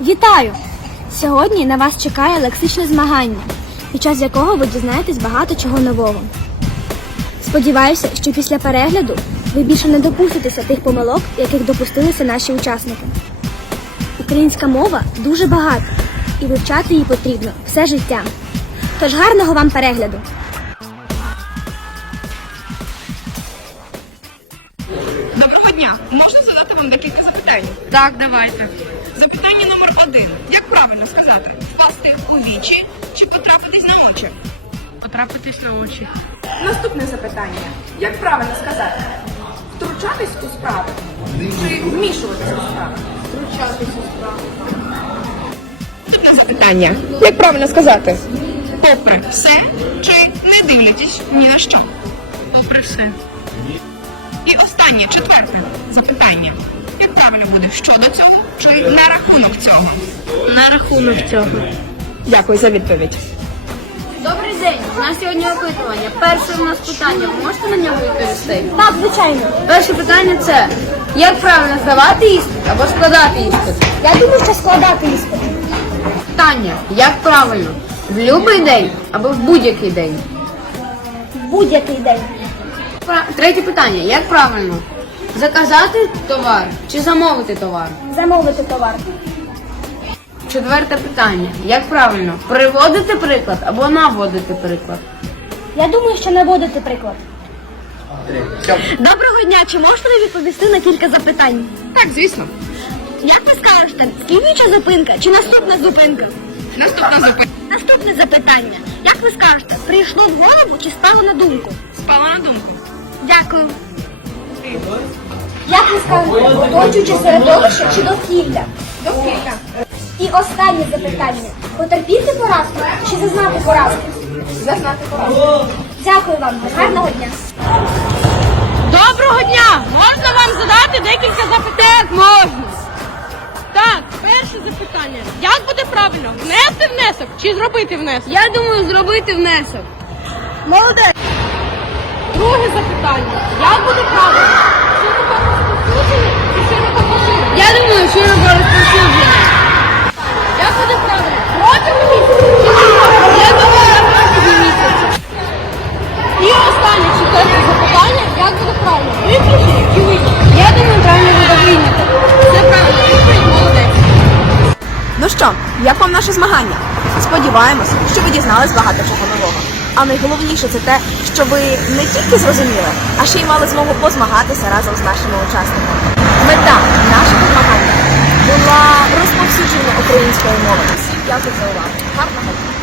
Вітаю! Сьогодні на вас чекає лексичне змагання, під час якого ви дізнаєтесь багато чого нового. Сподіваюся, що після перегляду ви більше не допуститеся тих помилок, яких допустилися наші учасники. Українська мова дуже багата, і вивчати її потрібно все життя. Тож гарного вам перегляду! Доброго дня! Можна задати вам декілька запитань? Так, давайте. Запитання номер один. Як правильно сказати? Впасти у вічі чи потрапитись на очі? Потрапитись на очі. Наступне запитання. Як правильно сказати? Втручатись у справи чи вмішуватись у справи? Втручатись у справи. Наступне запитання. Як правильно сказати? Попри все чи не дивлячись ні на що? Попри все. І останнє, четверте запитання. Як правильно буде щодо цього чи на рахунок цього? На рахунок цього. Дякую за відповідь. Добрий день. У нас сьогодні опитування. Перше у нас питання. Ви можете на нього відповісти? Так, звичайно. Перше питання це як правильно здавати іспит або складати іспит? Я думаю, що складати іспит. Питання, як правильно? В будь-який день або в будь-який день? В будь-який день. Пра- Третє питання, як правильно? Заказати товар чи замовити товар? Замовити товар. Четверте питання, як правильно? Приводити приклад або наводити приклад? Я думаю, що наводити приклад. Доброго дня! Чи можете ви відповісти на кілька запитань? Так, звісно. Як ви скажете, слідуюча зупинка чи наступна зупинка? Наступна зупинка. Наступне запитання. Як ви скажете, прийшло в голову чи спало на думку? Спала на думку. Дякую. Ви скажете, оточуючи середовище чи довкілля? Довкілля. І останнє запитання. Потерпіти поразку чи зазнати поразки? Зазнати поразку. Дякую вам. Гарного дня. Доброго дня! Можна вам задати декілька запитань? Можна. Так, перше запитання. Як буде правильно? Внести внесок чи зробити внесок? Я думаю, зробити внесок. Молодець. Друге запитання. Що, як вам наше змагання? Сподіваємося, що ви дізнались багато чого нового. А найголовніше це те, що ви не тільки зрозуміли, а ще й мали змогу позмагатися разом з нашими учасниками. Мета нашого змагання була розповсюдження української мови. Всім дякую за увагу. Гарного дня!